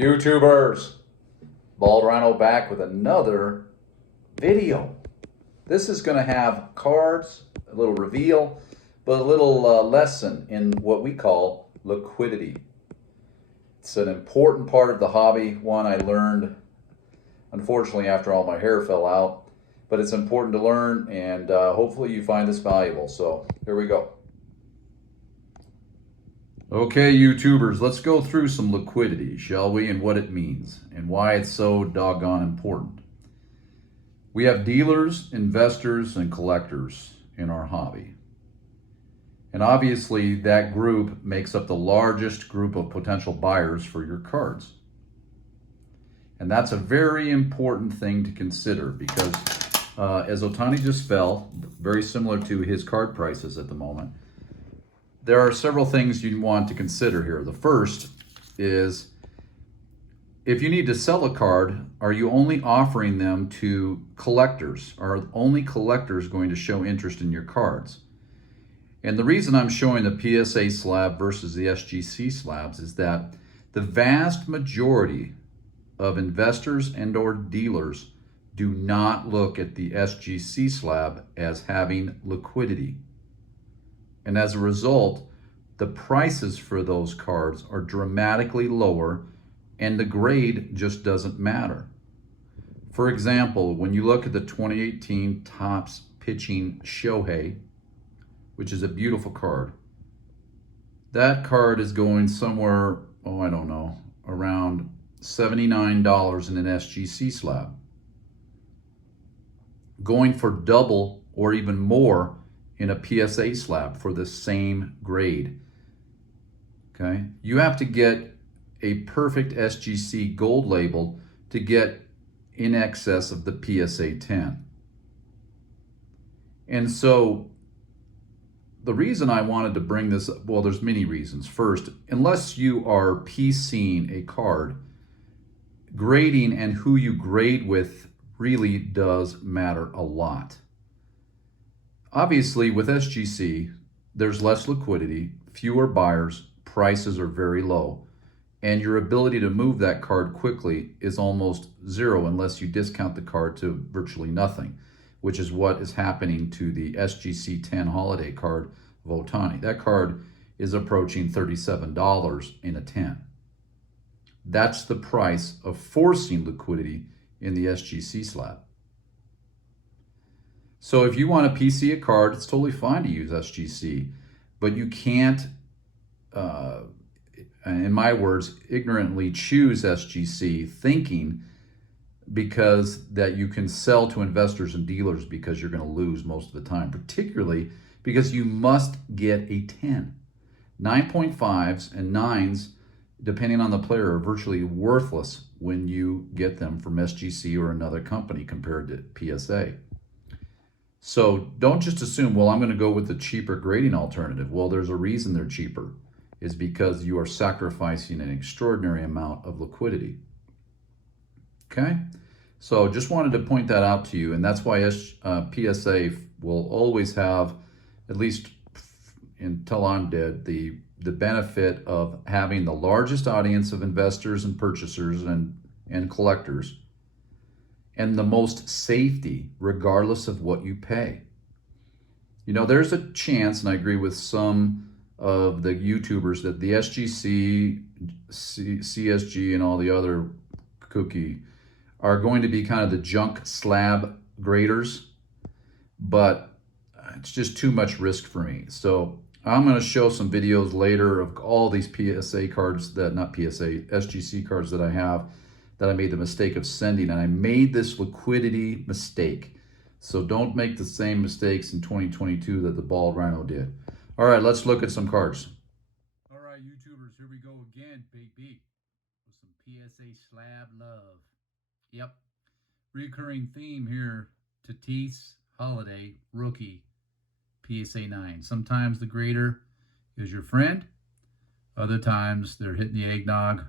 YouTubers, Bald Rhino back with another video. This is going to have cards, a little reveal, but a little lesson in what we call liquidity. It's an important part of the hobby, one I learned, unfortunately, after all my hair fell out, but it's important to learn, and hopefully you find this valuable. So here we go. Okay, YouTubers, let's go through some liquidity, shall we, and what it means, and why it's so doggone important. We have dealers, investors, and collectors in our hobby. And obviously, that group makes up the largest group of potential buyers for your cards. And that's a very important thing to consider because as Ohtani just fell, very similar to his card prices at the moment, there are several things you want to consider here. The first is, if you need to sell a card, are you only offering them to collectors? Are only collectors going to show interest in your cards? And the reason I'm showing the PSA slab versus the SGC slabs is that the vast majority of investors and or dealers do not look at the SGC slab as having liquidity. And as a result, the prices for those cards are dramatically lower and the grade just doesn't matter. For example, when you look at the 2018 Topps Pitching Shohei, which is a beautiful card, that card is going somewhere, I don't know, around $79 in an SGC slab. Going for double or even more in a PSA slab for the same grade. Okay, you have to get a perfect SGC gold label to get in excess of the PSA 10. And so the reason I wanted to bring this up, well, there's many reasons. First, unless you are PCing a card, grading and who you grade with really does matter a lot. Obviously, with SGC, there's less liquidity, fewer buyers, prices are very low, and your ability to move that card quickly is almost zero unless you discount the card to virtually nothing, which is what is happening to the SGC 10 holiday card of Ohtani. That card is approaching $37 in a 10. That's the price of forcing liquidity in the SGC slab. So if you want to PC a card, it's totally fine to use SGC, but you can't, in my words, ignorantly choose SGC thinking because that you can sell to investors and dealers because you're going to lose most of the time, particularly because you must get a 10. 9.5s and 9s, depending on the player, are virtually worthless when you get them from SGC or another company compared to PSA. So don't just assume, well, I'm going to go with the cheaper grading alternative. Well, there's a reason they're cheaper, is because you are sacrificing an extraordinary amount of liquidity. Okay? So just wanted to point that out to you, and that's why PSA will always have, at least until I'm dead, the benefit of having the largest audience of investors and purchasers and collectors, and the most safety, regardless of what you pay. You know, there's a chance, and I agree with some of the YouTubers, that the SGC, CSG, and all the other kooky are going to be kind of the junk slab graders, but it's just too much risk for me. So I'm going to show some videos later of all these PSA cards, SGC cards that I have, that I made the mistake of sending, and I made this liquidity mistake. So don't make the same mistakes in 2022 that the Bald Rhino did. All right, let's look at some cards. All right, YouTubers, here we go again, baby, with some PSA slab love. Yep, recurring theme here, Tatis Holiday Rookie PSA 9. Sometimes the grader is your friend. Other times they're hitting the eggnog,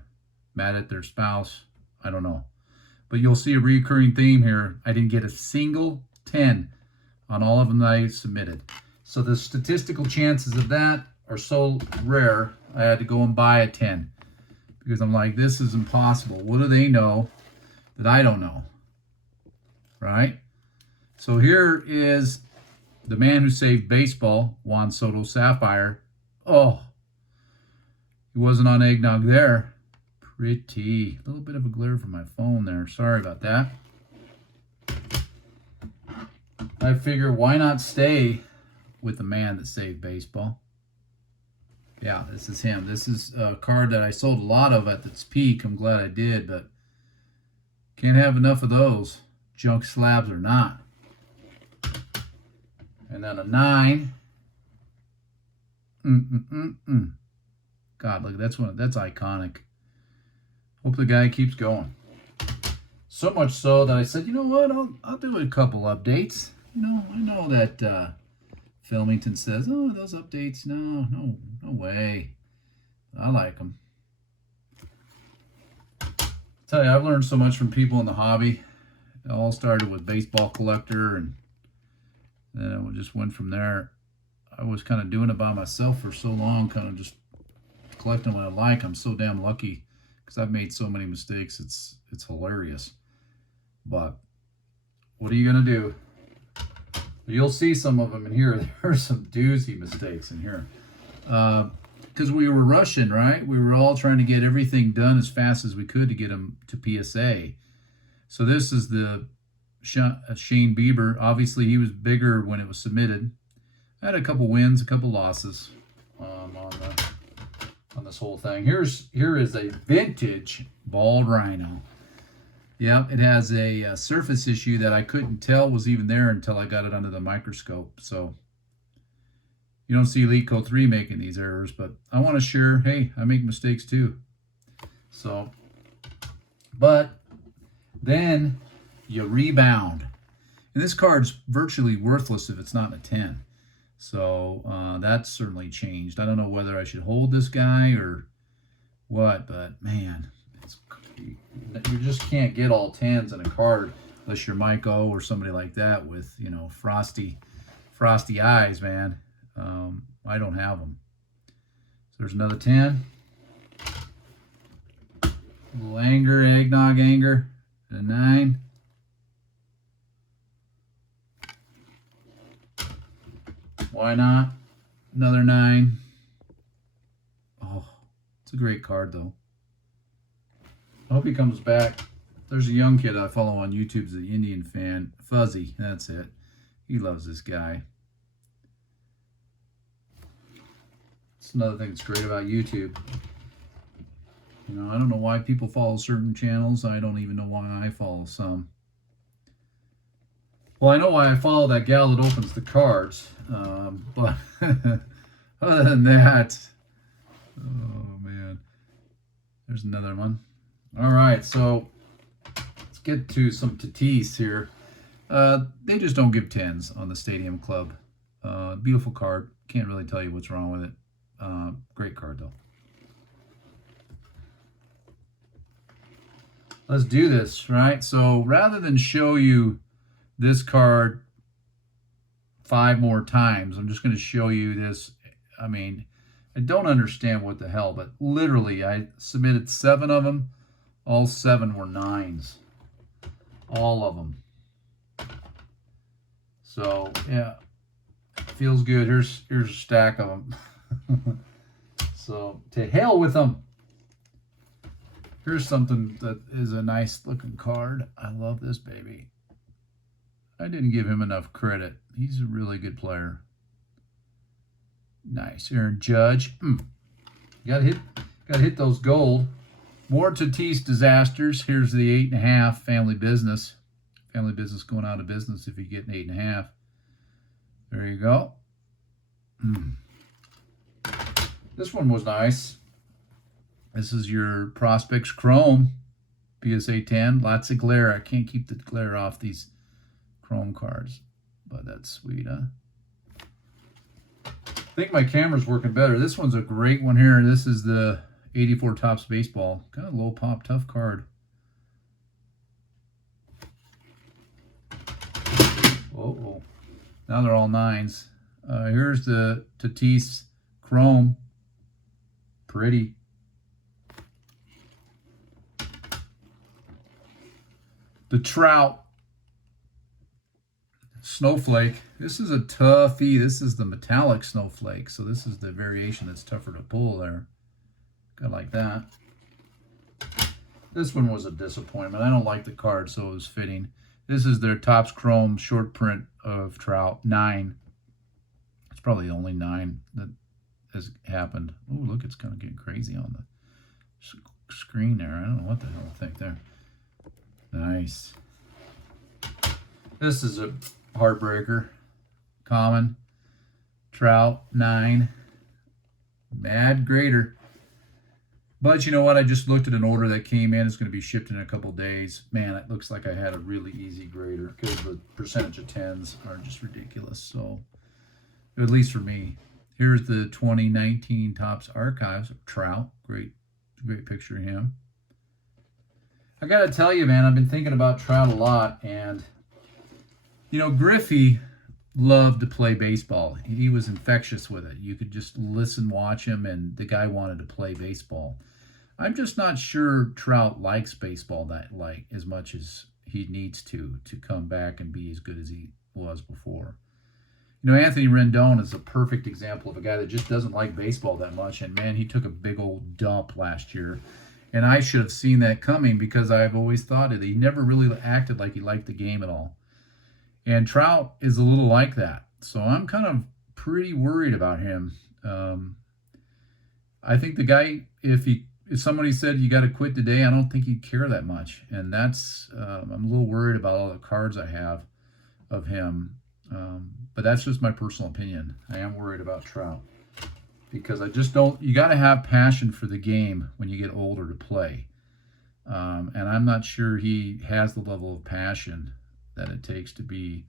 mad at their spouse. I don't know. But you'll see a recurring theme here. I didn't get a single 10 on all of them that I submitted. So the statistical chances of that are so rare, I had to go and buy a 10. because I'm like, this is impossible. What do they know that I don't know? Right? So here is the man who saved baseball, Juan Soto, Sapphire. Oh, he wasn't on eggnog there. Pretty. A little bit of a glare from my phone there. Sorry about that. I figure, why not stay with the man that saved baseball? Yeah, this is him. This is a card that I sold a lot of at its peak. I'm glad I did, but can't have enough of those, junk slabs or not. And then a 9. God, look, that's iconic. Hope the guy keeps going. So much so that I said, you know what, I'll do a couple updates. You know, I know that Filmington says, oh, those updates, no way. I like them. Tell you, I've learned so much from people in the hobby. It all started with Baseball Collector, and then it just went from there. I was kind of doing it by myself for so long, kind of just collecting what I like. I'm so damn lucky because I've made so many mistakes. It's hilarious. But what are you going to do? You'll see some of them in here. There's some doozy mistakes in here. Because we were rushing, right? We were all trying to get everything done as fast as we could to get them to PSA. So this is the Shane Bieber. Obviously, he was bigger when it was submitted. I had a couple wins, a couple losses on this whole thing. Here is a vintage bald Rhino. Yep, it has a surface issue that I couldn't tell was even there until I got it under the microscope. So you don't see Elite Co 3 making these errors, but I want to share, hey, I make mistakes too. So, but then you rebound. And this card's virtually worthless if it's not in a 10. So that's certainly changed. I don't know whether I should hold this guy or what, but man, you just can't get all 10s in a card unless you're Mike O or somebody like that with, you know, frosty eyes, man. I don't have them. So there's another 10. A little anger, eggnog anger, and a 9. Why not? Another 9. Oh, it's a great card, though. I hope he comes back. There's a young kid I follow on YouTube, who's an Indian fan. Fuzzy, that's it. He loves this guy. It's another thing that's great about YouTube. You know, I don't know why people follow certain channels. I don't even know why I follow some. Well, I know why I follow that gal that opens the cards. But other than that, oh man, there's another one. All right, so let's get to some Tatis here. They just don't give 10s on the Stadium Club. Beautiful card. Can't really tell you what's wrong with it. Great card, though. Let's do this, right? So rather than show you this card 5 more times, I'm just going to show you this. I mean, I don't understand what the hell, but literally I submitted 7 of them. All 7 were 9s. All of them. So, yeah, feels good. Here's a stack of them. So, to hell with them. Here's something that is a nice looking card. I love this baby. I didn't give him enough credit. He's a really good player. Nice. Aaron Judge. Gotta hit those gold. More Tatis disasters. Here's the 8.5 family business. Family business going out of business if you get an 8.5. There you go. This one was nice. This is your Prospects Chrome. PSA 10. Lots of glare. I can't keep the glare off these Chrome cards. But that's sweet, huh? I think my camera's working better. This one's a great one here. This is the 84 Topps Baseball. Kind of low pop, tough card. Oh, now they're all 9s. Here's the Tatis Chrome. Pretty. The Trout Snowflake. This is a toughie. This is the metallic Snowflake. So this is the variation that's tougher to pull there. Got like that. This one was a disappointment. I don't like the card, so it was fitting. This is their Topps Chrome short print of Trout, 9. It's probably the only 9 that has happened. Oh, look, it's kind of getting crazy on the screen there. I don't know what the hell I think there. Nice. This is a heartbreaker. Common. Trout, 9. Mad grader. But you know what? I just looked at an order that came in. It's going to be shipped in a couple days. Man, it looks like I had a really easy grader because the percentage of 10s are just ridiculous. So, at least for me. Here's the 2019 Topps Archives of Trout. Great picture of him. I got to tell you, man, I've been thinking about Trout a lot. And, you know, Griffey loved to play baseball. He was infectious with it. You could just listen, watch him, and the guy wanted to play baseball. I'm just not sure Trout likes baseball as much as he needs to come back and be as good as he was before. You know, Anthony Rendon is a perfect example of a guy that just doesn't like baseball that much, and man, he took a big old dump last year. And I should have seen that coming because I've always thought that he never really acted like he liked the game at all. And Trout is a little like that. So I'm kind of pretty worried about him. I think the guy, if somebody said you got to quit today, I don't think he'd care that much. And that's, I'm a little worried about all the cards I have of him. But that's just my personal opinion. I am worried about Trout. Because I just don't, you got to have passion for the game when you get older to play. And I'm not sure he has the level of passion that it takes to be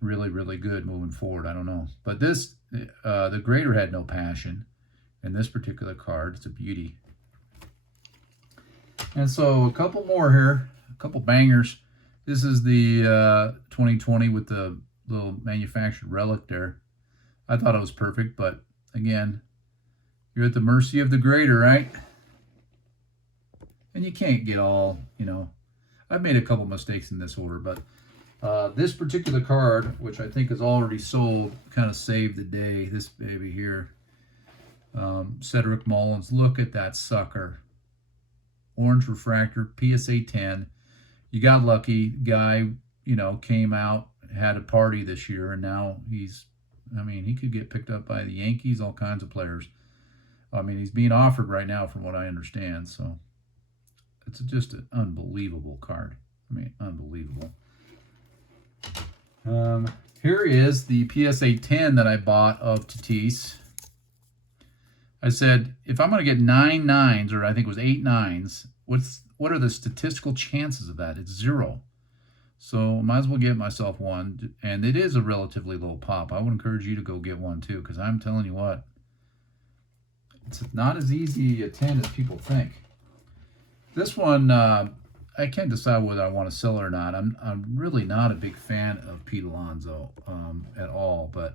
really, really good moving forward. I don't know. But this, the grader had no passion in this particular card. It's a beauty. And so a couple more here, a couple bangers. This is the 2020 with the little manufactured relic there. I thought it was perfect, but again, you're at the mercy of the grader, right? And you can't get all, you know. I've made a couple mistakes in this order, but this particular card, which I think is already sold, kind of saved the day. This baby here, Cedric Mullins. Look at that sucker. Orange refractor, PSA 10. You got lucky. Guy, you know, came out, had a party this year, and now he's, I mean, he could get picked up by the Yankees, all kinds of players. I mean, he's being offered right now from what I understand, so it's just an unbelievable card. I mean, unbelievable. Here is the PSA 10 that I bought of Tatis. I said, if I'm going to get 9 9s, or I think it was 8 9s, what are the statistical chances of that? It's 0. So might as well get myself one. And it is a relatively low pop. I would encourage you to go get one too, because I'm telling you what, it's not as easy a 10 as people think. This one, I can't decide whether I want to sell it or not. I'm really not a big fan of Pete Alonso at all, but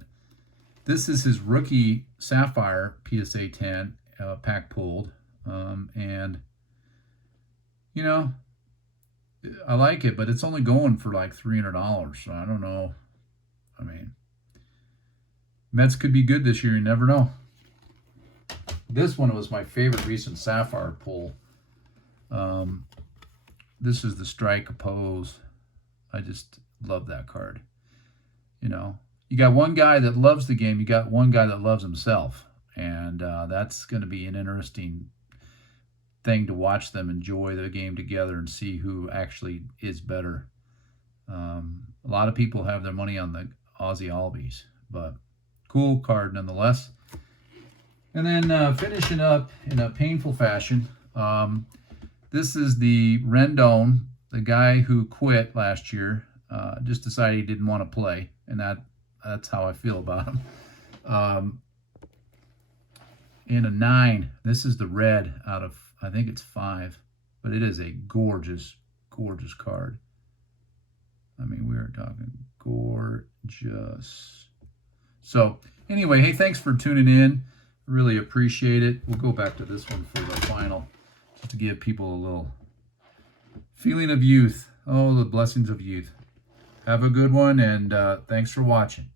this is his rookie Sapphire PSA 10 pack pulled, and you know, I like it, but it's only going for like $300, so I don't know. I mean, Mets could be good this year. You never know. This one was my favorite recent Sapphire pull. This is the strike oppose. I just love that card. You know, you got one guy that loves the game. You got one guy that loves himself. And that's going to be an interesting thing to watch them enjoy the game together and see who actually is better. A lot of people have their money on the Aussie Albies, but cool card nonetheless. And then finishing up in a painful fashion, this is the Rendon, the guy who quit last year, just decided he didn't want to play, and that's how I feel about him. In a 9, this is the red out of, I think it's 5, but it is a gorgeous, gorgeous card. I mean, we are talking gorgeous. So anyway, hey, thanks for tuning in. Really appreciate it. We'll go back to this one for the final, just to give people a little feeling of youth. Oh, the blessings of youth. Have a good one, and thanks for watching.